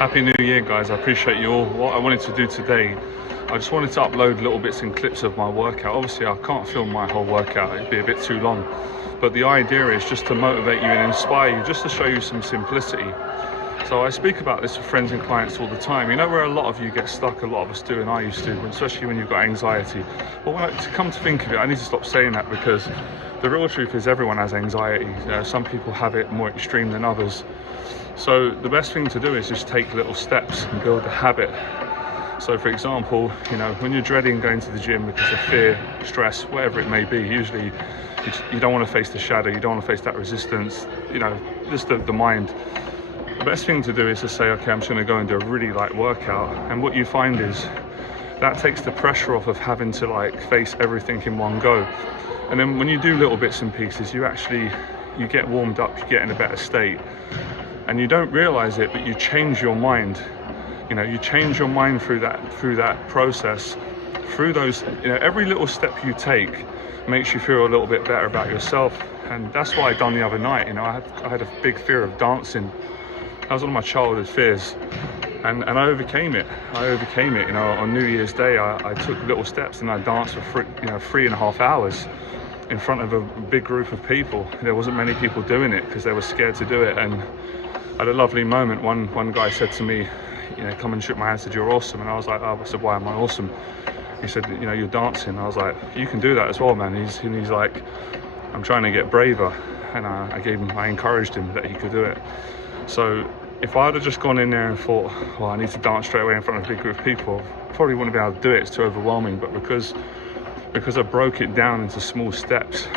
Happy New Year, guys. I appreciate you all. What I wanted to do today, I just wanted to upload little bits and clips of my workout. Obviously, I can't film my whole workout. It'd be a bit too long. But the idea is just to motivate you and inspire you, just to show you some simplicity. So I speak about this with friends and clients all the time. You know where a lot of you get stuck, a lot of us do, and I used to, especially when you've got anxiety. But when to come to think of it, I need to stop saying that, because the real truth is everyone has anxiety. Some people have it more extreme than others. So the best thing to do is just take little steps and build a habit. So for example, when you're dreading going to the gym because of fear, stress, whatever it may be, usually you don't want to face the shadow, you don't want to face that resistance, just the mind. The best thing to do is to say, okay, I'm just going to go and do a really light workout. And what you find is that takes the pressure off of having to face everything in one go. And then when you do little bits and pieces, you get warmed up, you get in a better state. And you don't realize it, but you change your mind. You change your mind through that process. Through those, every little step you take makes you feel a little bit better about yourself. And that's what I done the other night. I had a big fear of dancing. That was one of my childhood fears, and I overcame it. On New Year's Day, I took little steps and I danced for 3.5 hours in front of a big group of people. There wasn't many people doing it because they were scared to do it. And I had a lovely moment. One guy said to me, come and shook my hand and said, "You're awesome." And I was like, "Oh," I said, "Why am I awesome?" He said, "You're dancing." I was like, "You can do that as well, man." He's like, "I'm trying to get braver." And I encouraged him that he could do it. So if I'd have just gone in there and thought, well, I need to dance straight away in front of a big group of people, I probably wouldn't be able to do it. It's too overwhelming. But because I broke it down into small steps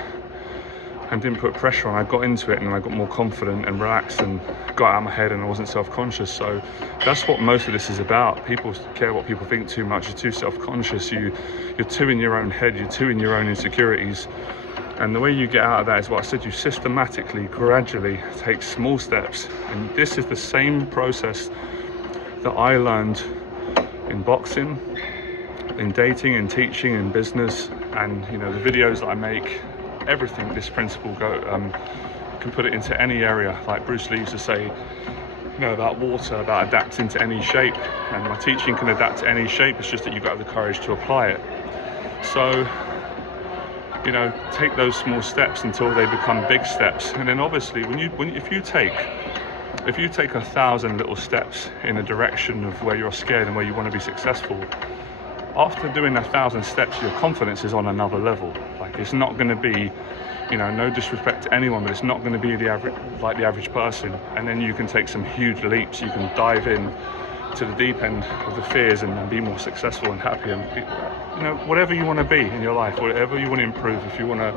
and didn't put pressure on, I got into it and I got more confident and relaxed and got out of my head, and I wasn't self-conscious. So that's what most of this is about. People care what people think too much. You're too self-conscious. You're too in your own head. You're too in your own insecurities. And the way you get out of that is what I said, you systematically, gradually take small steps. And this is the same process that I learned in boxing, in dating, in teaching, in business, and the videos that I make, everything. This principle can put it into any area. Like Bruce Lee used to say, about water, about adapting to any shape. And my teaching can adapt to any shape. It's just that you've got the courage to apply it. So take those small steps until they become big steps. And then obviously if you take 1,000 little steps in a direction of where you're scared and where you want to be successful, after doing 1,000 steps, your confidence is on another level. It's not going to be, no disrespect to anyone, but it's not going to be the average person. And then you can take some huge leaps. You can dive in to the deep end of the fears and be more successful and happy, and whatever you want to be in your life, whatever you want to improve. If you want to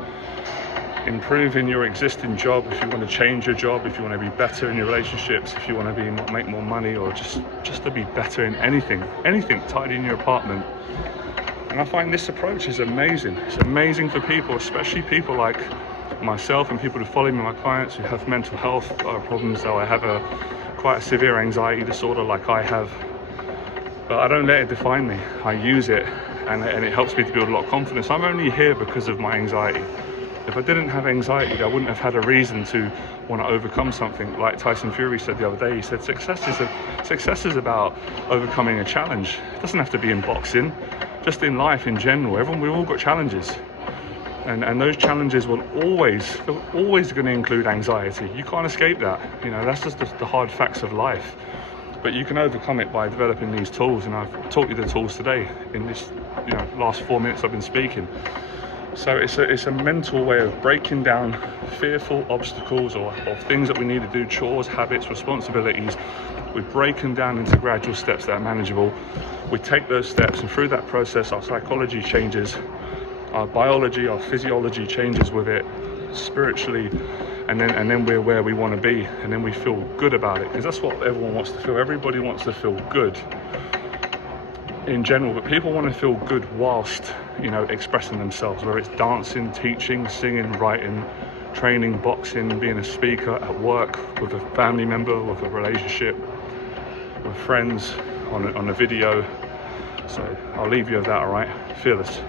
improve in your existing job, if you want to change your job, if you want to be better in your relationships, if you want to make more money, or just to be better in anything, tidying your apartment. And I find this approach is amazing. It's amazing for people, especially people like myself and people who follow me, my clients who have mental health problems. So I have quite a severe anxiety disorder like I have, but I don't let it define me. I use it, and it helps me to build a lot of confidence. I'm only here because of my anxiety. If I didn't have anxiety, I wouldn't have had a reason to want to overcome something. Like Tyson Fury said the other day, he said success is about overcoming a challenge. It doesn't have to be in boxing, just in life in general. We've all got challenges. And those challenges they're always going to include anxiety. You can't escape that. That's just the hard facts of life. But you can overcome it by developing these tools. And I've taught you the tools today in this last 4 minutes I've been speaking. So it's a mental way of breaking down fearful obstacles or things that we need to do, chores, habits, responsibilities. We break them down into gradual steps that are manageable. We take those steps, and through that process, our psychology changes. Our biology, our physiology changes with it, spiritually, and then we're where we want to be, and then we feel good about it, because that's what everyone wants to feel. Everybody wants to feel good in general, but people want to feel good whilst expressing themselves, whether it's dancing, teaching, singing, writing, training, boxing, being a speaker, at work, with a family member, with a relationship, with friends, on a video. So I'll leave you with that, all right? Fearless.